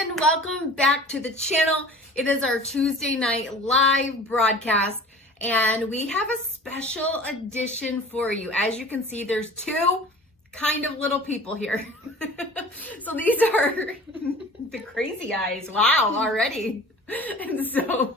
and welcome back to the channel. It is our Tuesday night live broadcast and we have a special edition for you. As you can see, there's two kind of little people here. So these are the crazy eyes. Wow, already. And so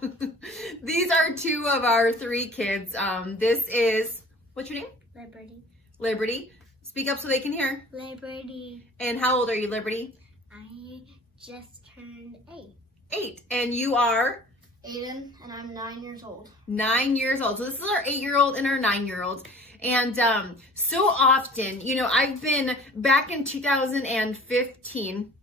these are two of our three kids. This is, what's your name? Liberty. Liberty. Speak up so they can hear. Liberty. And how old are you, Liberty? I just turned 8. 8. And you are? Aiden, and I'm 9 years old. 9 years old. So this is our 8-year-old and our 9-year-old. And so often, you know, I've been back in 2014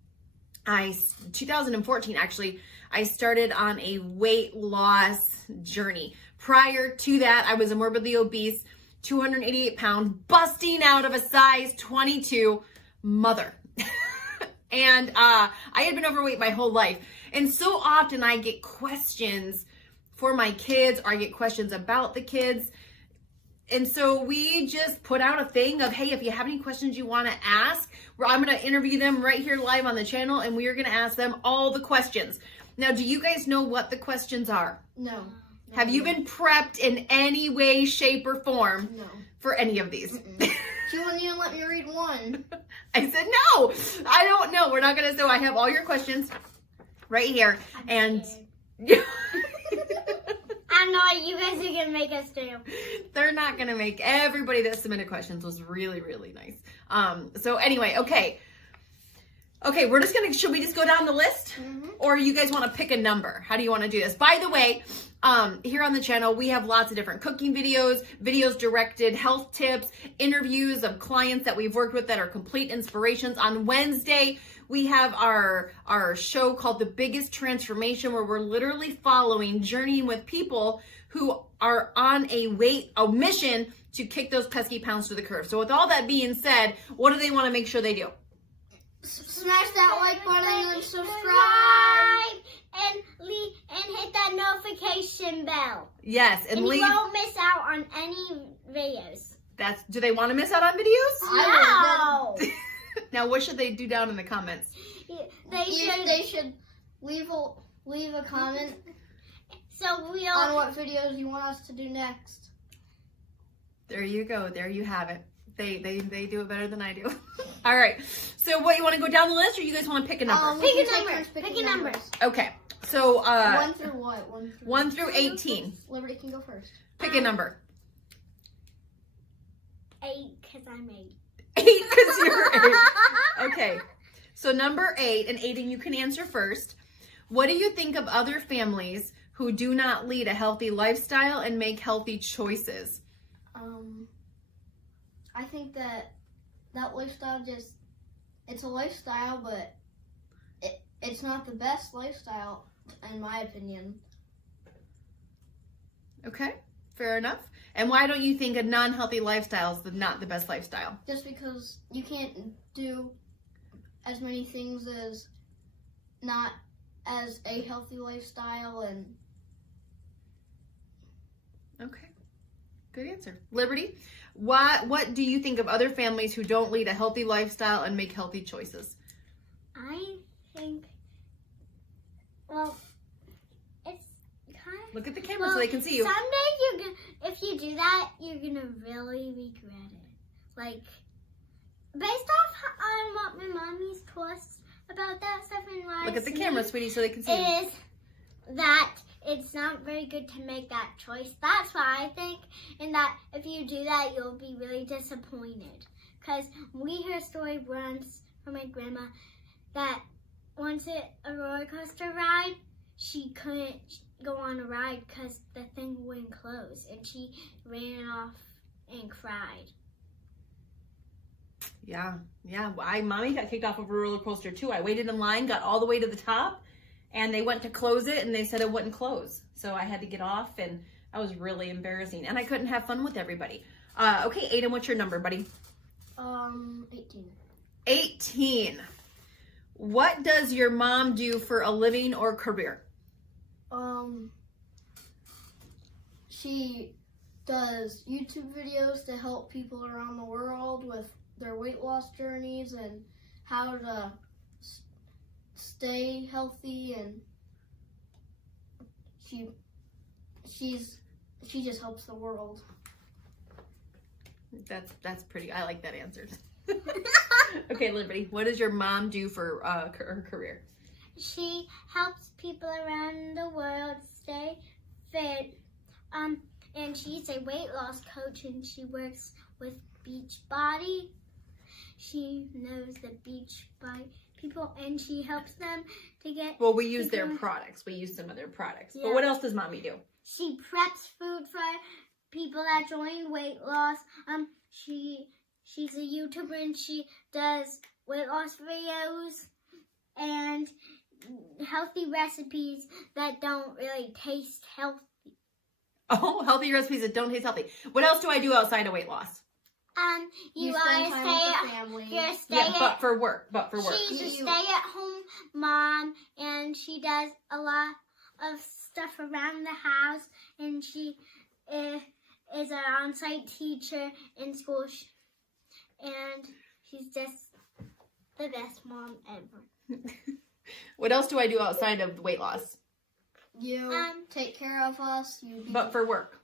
actually, I started on a weight loss journey. Prior to that, I was a morbidly obese, 288 pound, busting out of a size 22 mother. And I had been overweight my whole life. And so often I get questions for my kids, or I get questions about the kids. And so we just put out a thing of, hey, if you have any questions you want to ask, I'm going to interview them right here live on the channel, and we are going to ask them all the questions. Now, do you guys know what the questions are? No. Have you been prepped in any way, shape, or form for any of these? She wouldn't even let me read one. I said, no, I don't know. We're not going to. So I have all your questions right here. And I know what you guys are going to make us do. They're not going to make. Everybody that submitted questions was really, really nice. So anyway, okay, we're just going to, should we just go down the list? Or you guys want to pick a number? How do you want to do this? By the way, here on the channel, we have lots of different cooking videos, directed health tips, interviews of clients that we've worked with that are complete inspirations. On Wednesday, we have our show called The Biggest Transformation, where we're literally journeying with people who are on a mission to kick those pesky pounds to the curb. So with all that being said, what do they want to make sure they do? Smash that like button and subscribe and hit that notification bell. Yes, and you won't miss out on any videos. Do they want to miss out on videos? No. Now, what should they do down in the comments? They should leave a comment on what videos you want us to do next. There you go. There you have it. They do it better than I do. All right. So what, you want to go down the list, or you guys want to pick a number? Pick a number. Okay. So 1 through what? 1 through 18. Liberty can go first. Pick a number. 8, because I'm 8. 8, because you're 8. Okay. So number 8, and Aiden, you can answer first. What do you think of other families who do not lead a healthy lifestyle and make healthy choices? I think that lifestyle it's a lifestyle, but it's not the best lifestyle, in my opinion. Okay, fair enough. And why don't you think a non-healthy lifestyle is not the best lifestyle? Just because you can't do as many things as not as a healthy lifestyle. And okay, good answer. Liberty, what do you think of other families who don't lead a healthy lifestyle and make healthy choices? I think, well, it's kind of... Look at the camera so they can see you. Someday if you do that, you're going to really regret it. Like, based off on what my mommy's told us about that stuff and what Look at the camera, sweetie, so they can see you. Is that it's not very good to make that choice. That's what I think. And that if you do that, you'll be really disappointed. Because we heard a story once from my grandma that once at a roller coaster ride, she couldn't go on a ride because the thing wouldn't close. And she ran off and cried. Yeah. Mommy got kicked off of a roller coaster too. I waited in line, got all the way to the top, and they went to close it, and they said it wouldn't close. So I had to get off, and that was really embarrassing. And I couldn't have fun with everybody. Okay, Aiden, what's your number, buddy? 18. 18. What does your mom do for a living or career? She does YouTube videos to help people around the world with their weight loss journeys and how to stay healthy, and she just helps the world. That's pretty. I like that answer. Okay, Liberty, what does your mom do for her career? She helps people around the world stay fit. And she's a weight loss coach, and she works with Beachbody. She knows the Beachbody people, and she helps them to get. Well, we use their products. We use some of their products. Yeah. But what else does mommy do? She preps food for people that join weight loss. She's a YouTuber, and she does weight loss videos and healthy recipes that don't really taste healthy. Oh, healthy recipes that don't taste healthy. What else do I do outside of weight loss? You spend are time stay with the family. You're stay Yeah, but for work. She's a stay-at-home mom, and she does a lot of stuff around the house, and she is an on-site teacher in school, and she's just the best mom ever. What else do I do outside of weight loss? You take care of us. But for work.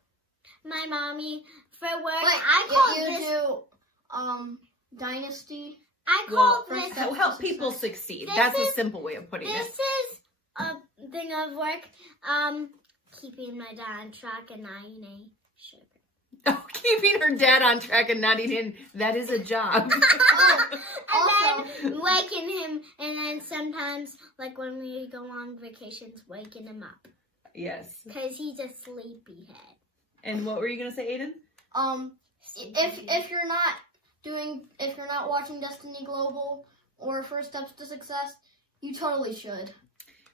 My mommy for work. Wait, I call you this do Dynasty. I call Well, this. Help people succeed. This That's a is- simple way of putting This it. is a thing of work. Keeping my dad on track and not eating sugar. Oh, keeping her dad on track and not eating. That is a job. And then waking him, and then sometimes, like when we go on vacations, waking him up. Yes. Because he's a sleepyhead. And what were you going to say, Aiden? If you're not watching Destiny Global or First Steps to Success, you totally should.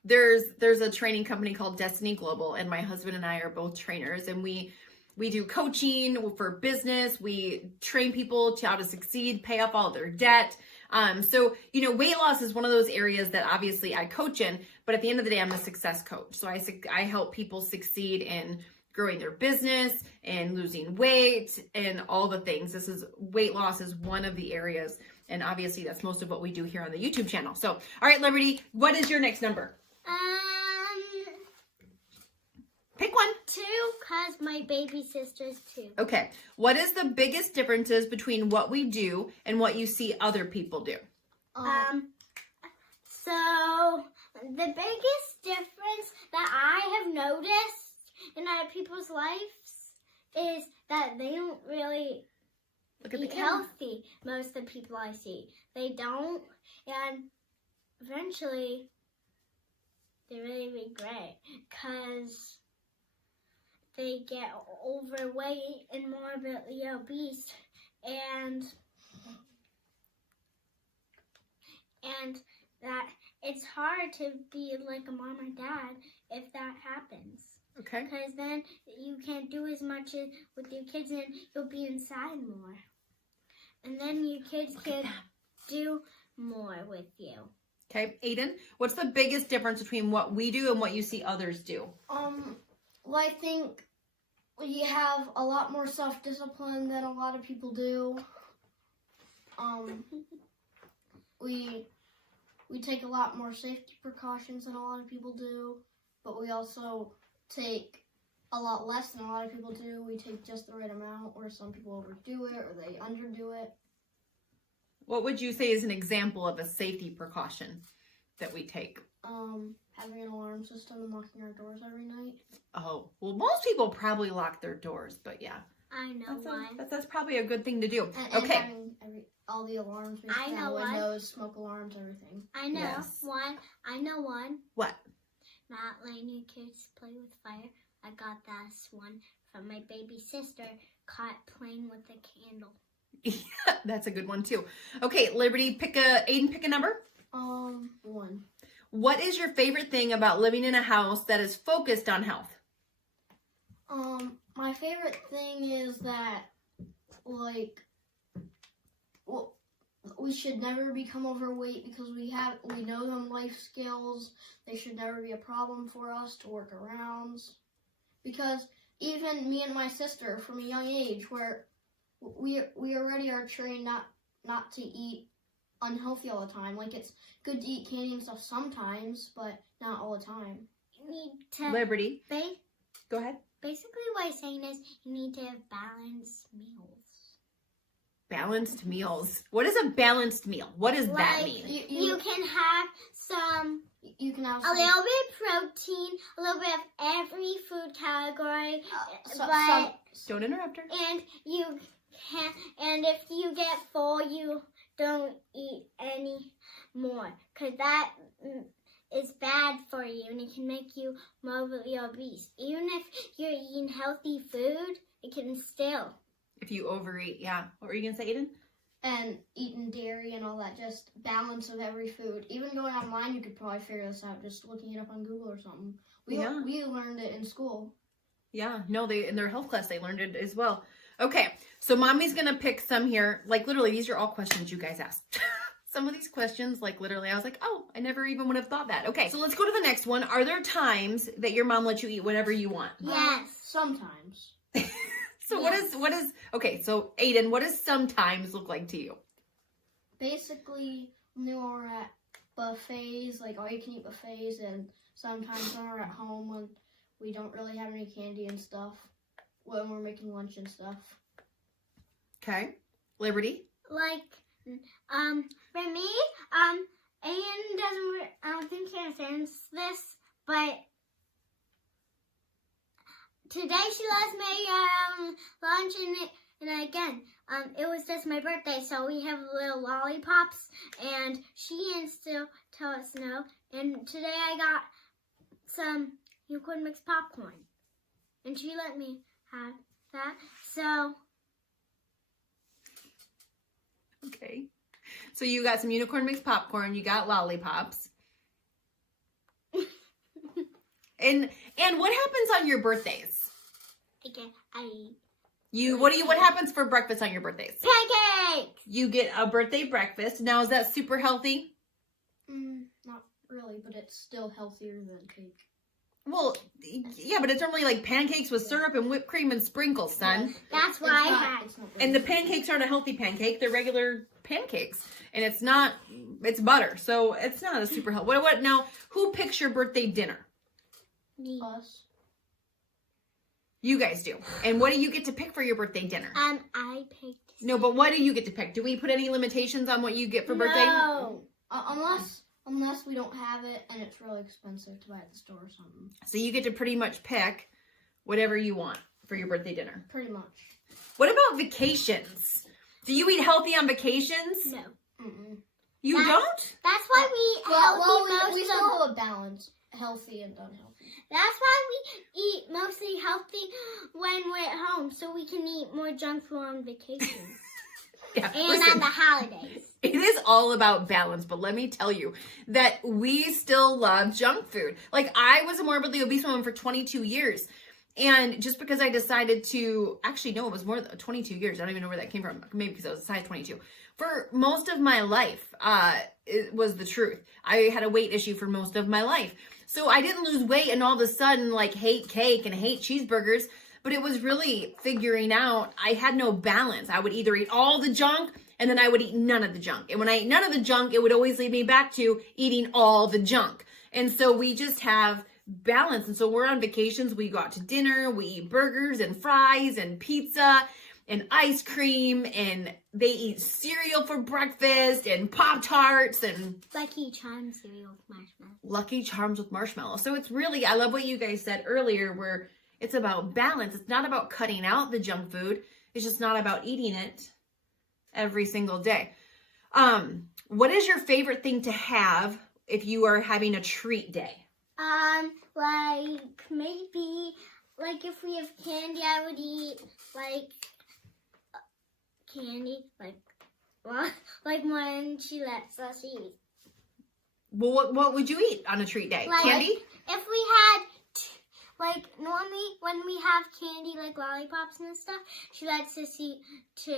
There's a training company called Destiny Global, and my husband and I are both trainers, and we do coaching for business. We train people to how to succeed, pay off all their debt. So, weight loss is one of those areas that obviously I coach in, but at the end of the day, I'm a success coach. So I help people succeed in growing their business and losing weight and all the things. Weight loss is one of the areas. And obviously that's most of what we do here on the YouTube channel. So, all right, Liberty, what is your next number? Pick one. 2, because my baby sister's 2. Okay. What is the biggest differences between what we do and what you see other people do? So the biggest difference that I have noticed in other people's lives is that they don't really eat healthy. Most of the people I see, they don't, and eventually they really regret because they get overweight and morbidly obese, and that it's hard to be like a mom or dad if that happens. Okay. Because then you can't do as much with your kids, and you'll be inside more. And then your kids can do more with you. Okay. Aiden, what's the biggest difference between what we do and what you see others do? Well, I think we have a lot more self-discipline than a lot of people do. We take a lot more safety precautions than a lot of people do, but we also take a lot less than a lot of people do. We take just the right amount, or some people overdo it, or they underdo it. What would you say is an example of a safety precaution that we take? Having an alarm system and locking our doors every night. Oh, well, most people probably lock their doors, but yeah. I know one. That's probably a good thing to do. And okay. having all the alarms, I know one. windows, smoke alarms, everything. I know Yes. one. I know one. What? Not letting your kids play with fire. I got this one from my baby sister, caught playing with a candle. Yeah, that's a good one too. Okay, Liberty, Aiden, pick a number. 1. What is your favorite thing about living in a house that is focused on health? My favorite thing is that, we should never become overweight because we know them life skills. They should never be a problem for us to work around. Because even me and my sister, from a young age, where we already are trained not to eat unhealthy all the time. Like, it's good to eat candy and stuff sometimes, but not all the time. You need to Liberty. Go ahead. basically what I'm saying is you need to have balanced meals. Balanced meals. What is a balanced meal? What does that Like, mean? You can have some You can have a little bit of protein, a little bit of every food category, Don't interrupt her. and you can, and if you get full, you don't eat any more, because that is bad for you, and it can make you morbidly obese. Even if you're eating healthy food, it can still. If you overeat, yeah. What were you going to say, Aiden? and eating dairy and all that, just balance of every food. Even going online, you could probably figure this out just looking it up on Google or something. We learned it in school. Yeah, no, in their health class, they learned it as well. Okay, so Mommy's going to pick some here. Like, literally, these are all questions you guys asked. Some of these questions, like, literally, I was like, oh, I never even would have thought that. Okay, so let's go to the next one. Are there times that your mom lets you eat whatever you want? Yes. Sometimes. So what is, okay, so Aiden, what does sometimes look like to you? Basically, when we're at buffets, like all you can eat buffets, and sometimes when we're at home when we don't really have any candy and stuff, when we're making lunch and stuff. Okay, Liberty? Like, for me, Aiden doesn't, I don't think he understands this, but today she lets me lunch, and again, it was just my birthday, so we have little lollipops, and she didn't still tell us no. And today I got some unicorn mixed popcorn, and she let me have that. So Okay, so you got some unicorn mixed popcorn, you got lollipops. And what happens on your birthdays? again, I eat What happens for breakfast on your birthdays? pancakes. You get a birthday breakfast. Now, is that super healthy? Not really, but it's still healthier than cake. Well, yeah, but it's normally like pancakes with syrup and whipped cream and sprinkles, son. That's what I had. And the pancakes aren't a healthy pancake. They're regular pancakes. And it's butter. So it's not a super healthy. What now, who picks your birthday dinner? Us. You guys do. And what do you get to pick for your birthday dinner? I picked. No, but what do you get to pick? Do we put any limitations on what you get for birthday? No. Unless we don't have it and it's really expensive to buy at the store or something. So you get to pretty much pick whatever you want for your birthday dinner. Pretty much. What about vacations? Do you eat healthy on vacations? No. Mm-mm. You don't? That's why we We still have a balance, healthy and unhealthy. That's why we eat mostly healthy when we're at home, so we can eat more junk food on vacation Yeah. and Listen, on the holidays. it is all about balance, but let me tell you that we still love junk food. Like, I was a morbidly obese woman for 22 years. And just because I decided to, actually, no, it was more than 22 years. I don't even know where that came from. Maybe because I was a size 22. For most of my life, it was the truth. I had a weight issue for most of my life. So I didn't lose weight and all of a sudden, like, hate cake and hate cheeseburgers. But it was really figuring out I had no balance. I would either eat all the junk and then I would eat none of the junk. And when I ate none of the junk, it would always lead me back to eating all the junk. And so we just have balance. And so we're on vacations. We go out to dinner. We eat burgers and fries and pizza and ice cream. And they eat cereal for breakfast and Pop-Tarts and Lucky Charms cereal with marshmallows. Lucky Charms with marshmallows. So it's really, I love what you guys said earlier where it's about balance. It's not about cutting out the junk food. It's just not about eating it every single day. What is your favorite thing to have if you are having a treat day? Like maybe, like if we have candy, I would eat like candy, like when she lets us eat. Well, what would you eat on a treat day? Like, Candy? If we had, like normally when we have candy, like lollipops and stuff, she lets us eat 2,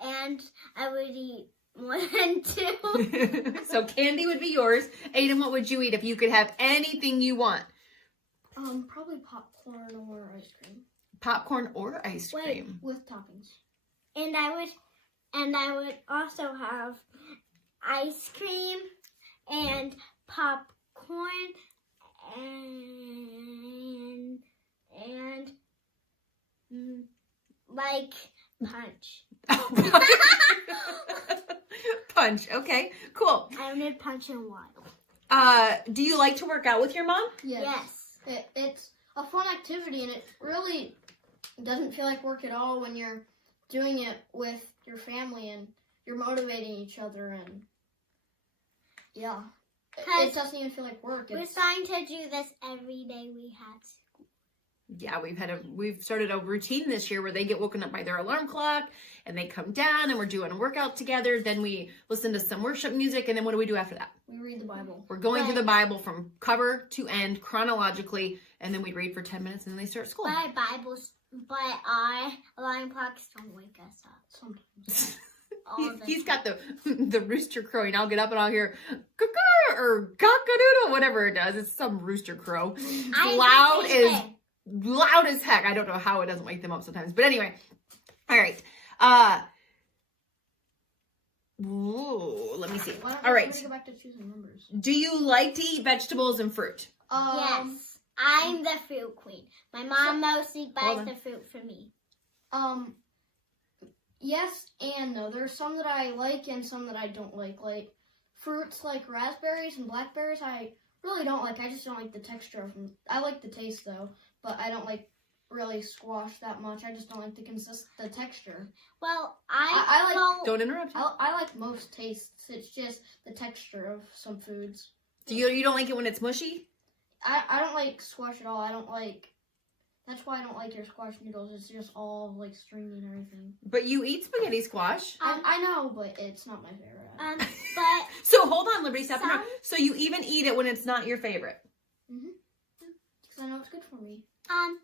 and I would eat more than 2. So candy would be yours. Aiden, what would you eat if you could have anything you want? Probably popcorn or ice cream. Popcorn or ice cream? With toppings. And I would also have ice cream and popcorn and like punch. Punch. Okay, cool. I haven't had punch in a while. Do you like to work out with your mom? Yes. It's a fun activity, and it really doesn't feel like work at all when you're doing it with your family and you're motivating each other, and yeah, it doesn't even feel like work. We're trying to do this every day we had school. Yeah, we've started a routine this year where they get woken up by their alarm clock and they come down and we're doing a workout together. Then we listen to some worship music, and then what do we do after that? We read the Bible. We're going through the Bible from cover to end chronologically, and then we read for 10 minutes and then they start school. But our alarm clocks don't wake us up. Sometimes. He's got the rooster crowing. I'll get up and I'll hear caw or cock-a-doodle, whatever it does. It's some rooster crow. Loud as heck. I don't know how it doesn't wake them up sometimes. But anyway. All right. Ooh, let me see. All right. Go back to choosing numbers. Do you like to eat vegetables and fruit? Yes. I'm the fruit queen. My mom mostly buys the fruit for me. Yes and no. There's some that I like and some that I don't like. Like fruits like raspberries and blackberries, I really don't like. I just don't like the texture of them. I like the taste though, but I don't like really squash that much. I just don't like the texture. Well, Don't interrupt. I like most tastes. It's just the texture of some foods. Do you don't like it when it's mushy? I don't like squash at all. I don't like. That's why I don't like your squash noodles. It's just all like stringy and everything. But you eat spaghetti squash. I know, but it's not my favorite. But so hold on, Liberty, stop. So you even eat it when it's not your favorite? Because I know it's good for me. And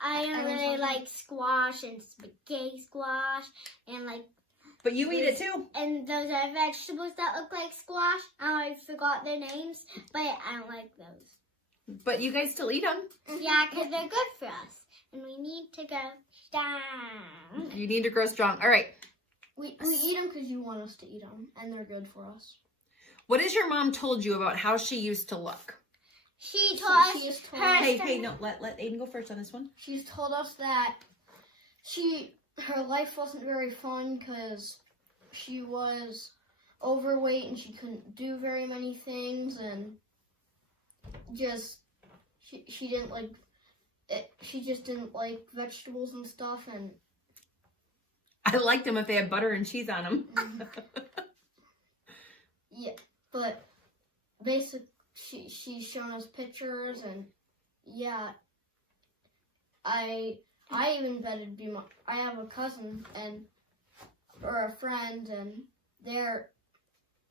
I don't really like squash and spaghetti squash and like. But you eat it too. And those are vegetables that look like squash. I forgot their names, but I don't like those. But you guys still eat them. Yeah, because they're good for us. And we need to go strong. You need to grow strong. All right. We eat them because you want us to eat them, and they're good for us. What has your mom told you about how she used to look? She told us Hey, no, let Aiden go first on this one. She's told us that her life wasn't very fun because she was overweight and she couldn't do very many things, and just she didn't like it. She just didn't like vegetables and stuff, and I liked them if they had butter and cheese on them. Yeah, but basically she's shown us pictures, and yeah, I even bet it'd be I have a cousin or a friend, and they're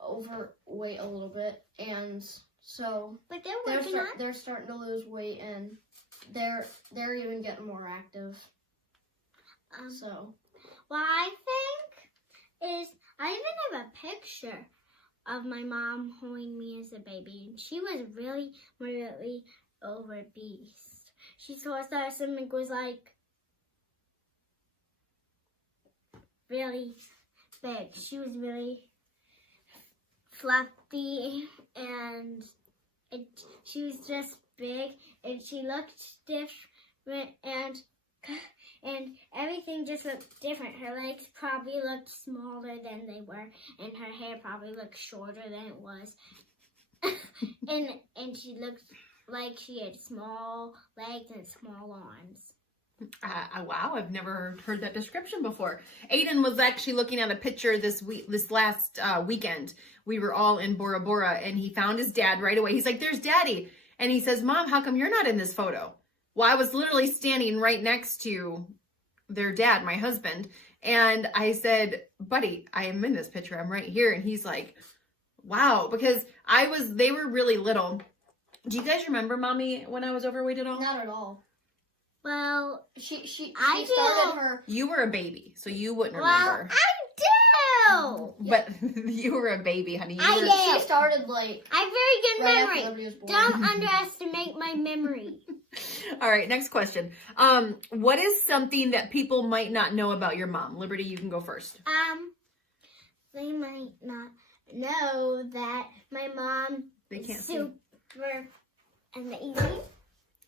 overweight a little bit, and so but they're starting to lose weight, and they're even getting more active. So what I think is I even have a picture of my mom holding me as a baby, and she was really, really obese. She told us that her stomach was like really big. She was really fluffy, and she was just big, and she looked different, and everything just looked different. Her legs probably looked smaller than they were, and her hair probably looked shorter than it was. and she looked like she had small legs and small arms. Wow, I've never heard that description before. Aiden was actually looking at a picture this last weekend. We were all in Bora Bora, and he found his dad right away. He's like, "There's Daddy." And he says, "Mom, how come you're not in this photo?" Well, I was literally standing right next to their dad, my husband. And I said, "Buddy, I am in this picture. I'm right here." And he's like, "Wow," because they were really little. Do you guys remember Mommy when I was overweight at all? Not at all. Well, she I started do. her. You were a baby, so you wouldn't remember. Well, I do. But you were a baby, honey. She started like. I have very good right memory. after Liberty was born. Don't underestimate my memory. All right, next question. What is something that people might not know about your mom? Liberty, you can go first. They might not know that my mom They is can't see. super amazing.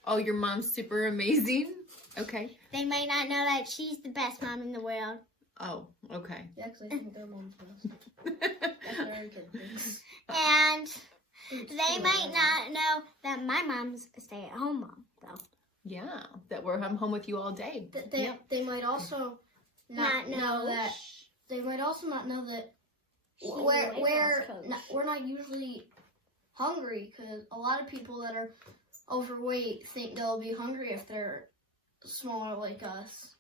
Oh, your mom's super amazing? Okay. They might not know that she's the best mom in the world. Oh, okay. Yeah, 'cause I think their mom's best. That's what every kid thinks. And they might not know that my mom's a stay-at-home mom, though. Yeah, that I'm home with you all day. They might also not know that. They might also not know that we're not usually hungry, because a lot of people that are overweight think they'll be hungry if they're smaller like us.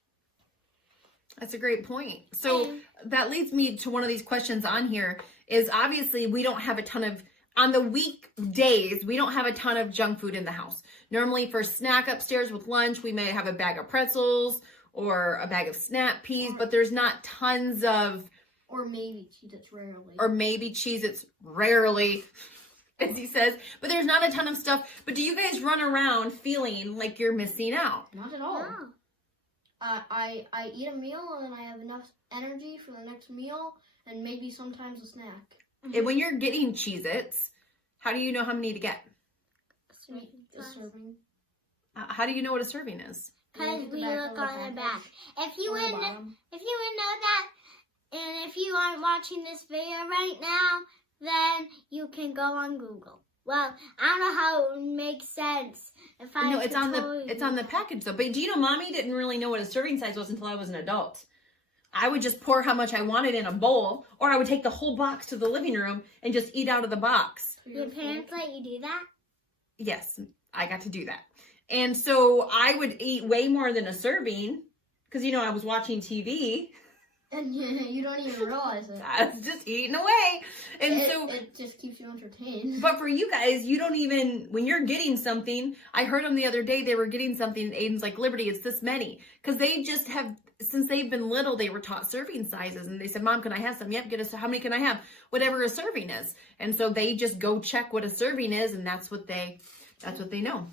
That's a great point. So that leads me to one of these questions on here is obviously we don't have a ton of, on the weekdays, we don't have a ton of junk food in the house. Normally for snack upstairs with lunch, we may have a bag of pretzels or a bag of snap peas, but there's not tons of... Or maybe Cheez-Its rarely. Or maybe Cheez-Its rarely, as he says. But there's not a ton of stuff. But do you guys run around feeling like you're missing out? Not at all. No. I eat a meal and I have enough energy for the next meal and maybe sometimes a snack. And when you're getting Cheez-Its, how do you know how many to get? A serving. How do you know what a serving is? Because we look on the back. If you Or the would know bottom. that, and if you aren't watching this video right now, then you can go on Google. Well, I don't know how it would make sense if I No, it's on told it's you. on the package though. But do you know, Mommy didn't really know what a serving size was until I was an adult. I would just pour how much I wanted in a bowl, or I would take the whole box to the living room and just eat out of the box. Your parents let you do that? Yes, I got to do that. And so I would eat way more than a serving because, you know, I was watching TV. And you don't even realize it. I was just eating away. And It just keeps you entertained. But for you guys, you don't even, when you're getting something, I heard them the other day, they were getting something, and Aiden's like, Liberty, it's this many. Because they just have, since they've been little, they were taught serving sizes. And they said, Mom, can I have some? Yep, get us, how many can I have? Whatever a serving is. And so they just go check what a serving is, and that's what they know.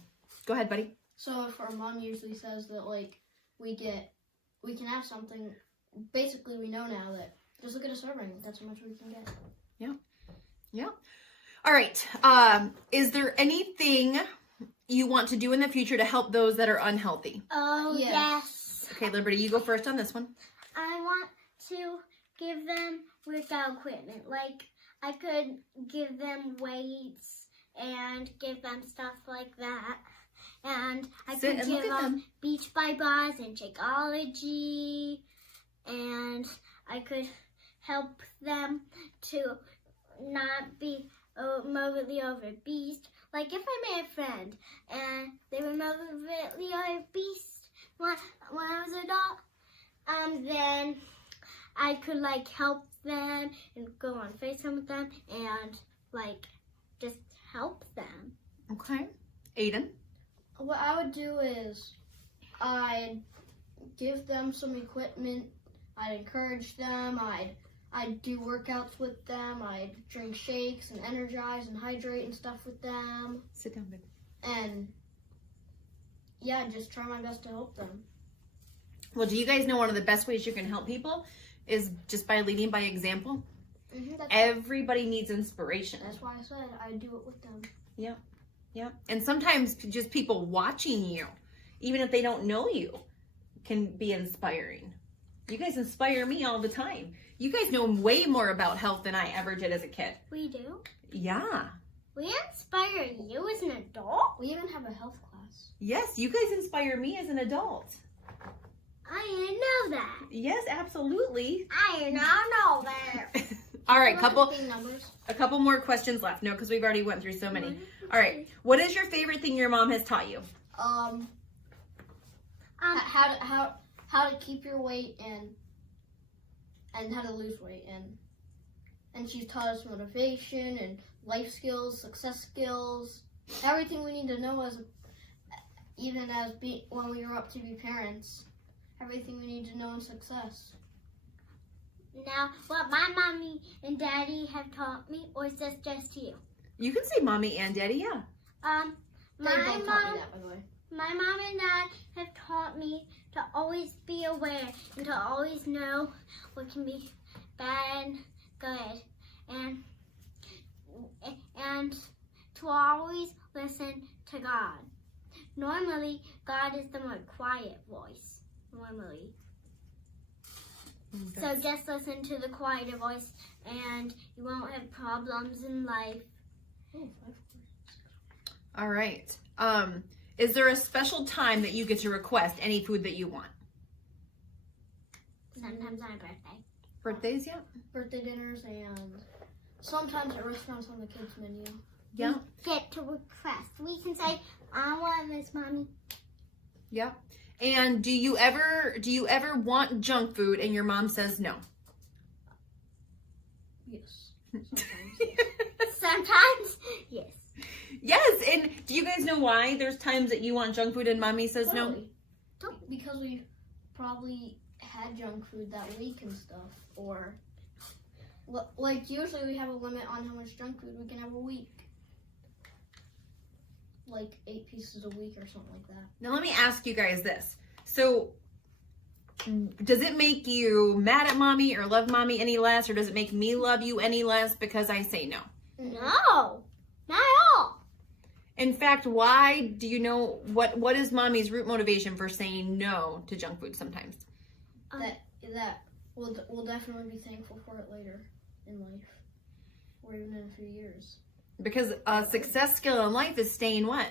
Go ahead, buddy. So if our mom usually says that, like, we can have something, basically we know now that just look at a serving, that's how much we can get. Yeah. All right. Is there anything you want to do in the future to help those that are unhealthy? Oh, Yes. yes. Okay, Liberty, you go first on this one. I want to give them workout equipment. Like, I could give them weights and give them stuff like that. And I Sit could and look give at them them. Beach by Bars and Shakeology. And I could help them to not be morbidly obese. Like if I met a friend and they were morbidly obese when I was an adult, then I could like help them and go on FaceTime with them and like just help them. Okay. Aiden? What I would do is I'd give them some equipment, I'd encourage them, I'd do workouts with them, I'd drink shakes and energize and hydrate and stuff with them. Sit down, baby. And yeah, just try my best to help them. Well, do you guys know one of the best ways you can help people is just by leading by example? Everybody needs inspiration. That's why I said I'd do it with them. Yeah. And sometimes just people watching you, even if they don't know you, can be inspiring. You guys inspire me all the time. You guys know way more about health than I ever did as a kid. We do? Yeah. We inspire you as an adult? We even have a health class. Yes, you guys inspire me as an adult. I didn't know that. Yes, absolutely. I did not know that. All right, Numbers. a couple more questions left. No, because we've already went through so many. All right, what is your favorite thing your mom has taught you? How to keep your weight and how to lose weight, and she's taught us motivation and life skills, success skills, everything we need to know when we grow up to be parents, everything we need to know in success. Now, what my mommy and daddy have taught me, or is this just you? You can say mommy and daddy, yeah. They both taught me that, by the way. My mom and dad have taught me to always be aware and to always know what can be bad and good. And and to always listen to God. Normally, God is the more quiet voice. Normally. So just listen to the quieter voice and you won't have problems in life. All right. Is there a special time that you get to request any food that you want? Sometimes on a birthday. Birthdays, yeah? Birthday dinners and sometimes at restaurants on the kids menu. Yeah. We get to request. We can say, I want this, Mommy. Yeah. And do you ever want junk food and your mom says no? Yes. Sometimes. Yes. Sometimes, yes. Yes, and do you guys know why there's times that you want junk food and mommy says no? Because we probably had junk food that week and stuff, or like usually we have a limit on how much junk food we can have a week, like 8 pieces a week or something like that. Now let me ask you guys this. So does it make you mad at mommy or love mommy any less, or does it make me love you any less because I say no? No, not at all. In fact, why do you know what is mommy's root motivation for saying no to junk food sometimes? That we'll definitely be thankful for it later in life, or even in a few years. Because a success skill in life is staying what?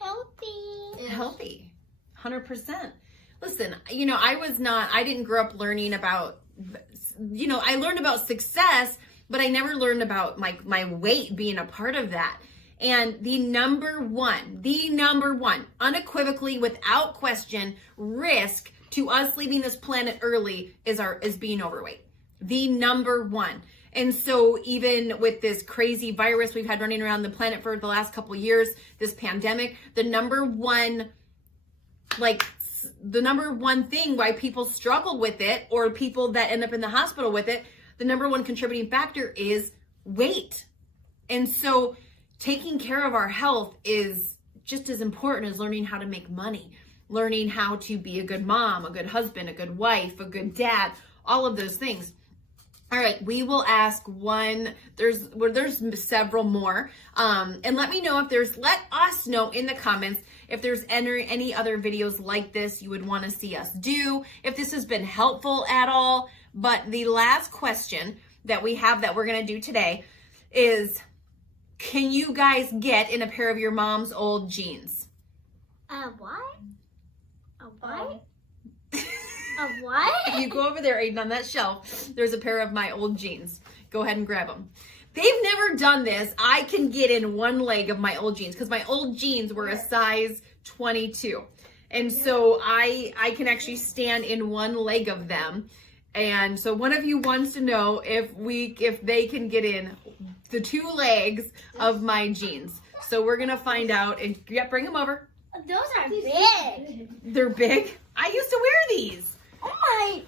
Healthy. Healthy. 100%. Listen, I didn't grow up learning about, I learned about success, but I never learned about my weight being a part of that. And the number one, unequivocally, without question, risk to us leaving this planet early is being overweight. The number one. And so even with this crazy virus we've had running around the planet for the last couple of years, this pandemic, the number one thing why people struggle with it, or people that end up in the hospital with it, the number one contributing factor is weight. And so taking care of our health is just as important as learning how to make money, learning how to be a good mom, a good husband, a good wife, a good dad, all of those things. All right, we will ask one. There's several more, and let us know in the comments if there's any other videos like this you would want to see us do, if this has been helpful at all. But the last question that we have that we're gonna do today is, can you guys get in a pair of your mom's old jeans? What? A what? A what? If you go over there, Aiden, on that shelf, there's a pair of my old jeans. Go ahead and grab them. They've never done this. I can get in one leg of my old jeans because my old jeans were a size 22. And so I can actually stand in one leg of them. And so one of you wants to know if they can get in the 2 legs of my jeans. So we're going to find out. And bring them over. Those are big. They're big? I used to wear these. Oh my.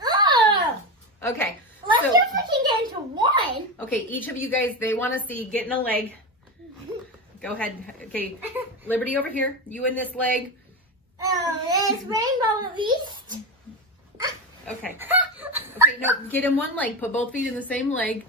Ugh. Okay. Let's see if we can get into one. Okay, each of you guys, they want to see get in a leg. Go ahead. Okay, Liberty over here. You in this leg. Oh, it's rainbow at least. Okay. Okay, no, get in one leg. Put both feet in the same leg.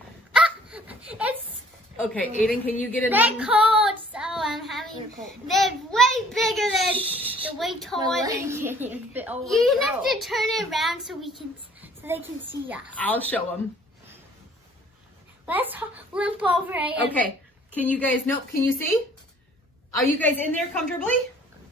It's Okay, Aiden, can you get in they're one? cold, so I'm having. They're way bigger than. They're way taller than. You have to turn it around so they can see us. I'll show them. Let's limp over it. Okay, can you guys, can you see? Are you guys in there comfortably?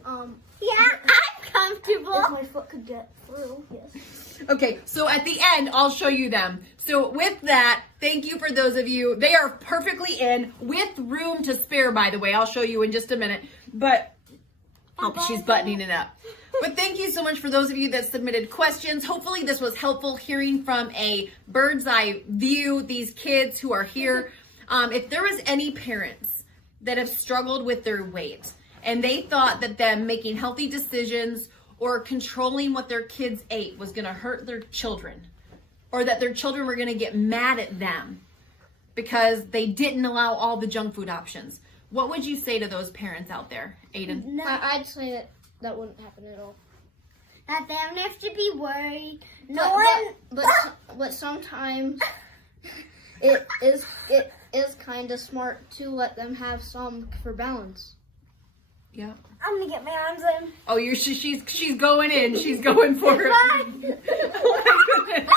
Yeah, I'm comfortable. If my foot could get through, yes. Okay, so at the end, I'll show you them. So with that, thank you for those of you. They are perfectly in with room to spare, by the way. I'll show you in just a minute. But, she's buttoning it up. But thank you so much for those of you that submitted questions. Hopefully this was helpful, hearing from a bird's eye view, these kids who are here. If there was any parents that have struggled with their weight and they thought that them making healthy decisions or controlling what their kids ate was going to hurt their children, or that their children were going to get mad at them because they didn't allow all the junk food options, what would you say to those parents out there, Aiden? No. I'd say that wouldn't happen at all. That they don't have to be worried. But sometimes is kind of smart to let them have some for balance. Yeah. I'm gonna get my arms in. Oh, she's going in. She's going for it. Oh my goodness.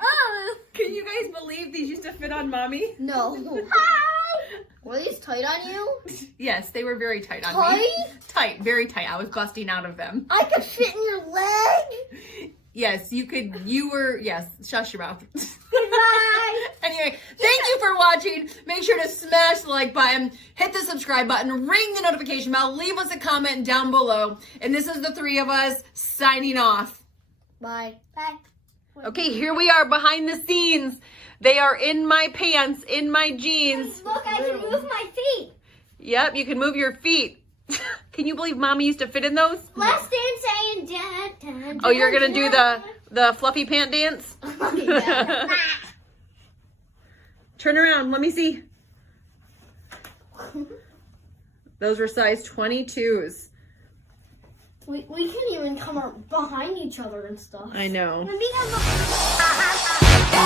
Oh. Can you guys believe these used to fit on mommy? No. Hi. Were these tight on you? Yes, they were very tight on Tight? me. Tight, very tight. I was busting out of them. I could fit in your leg. Yes, you could. You were. Yes, shush your mouth. Goodbye. Anyway, thank you for watching. Make sure to smash the like button, hit the subscribe button, ring the notification bell, leave us a comment down below. And this is the three of us signing off. Bye. Bye. Okay, here we are behind the scenes. They are in my pants, in my jeans. Look, I can move my feet. Yep, you can move your feet. Can you believe Mommy used to fit in those? Let's dance saying dun, dun, dun, Oh, you're gonna do dun. the fluffy pant dance? Yeah. Turn around, let me see. Those were size 22s. We can even come behind each other and stuff. I know. Maybe I'm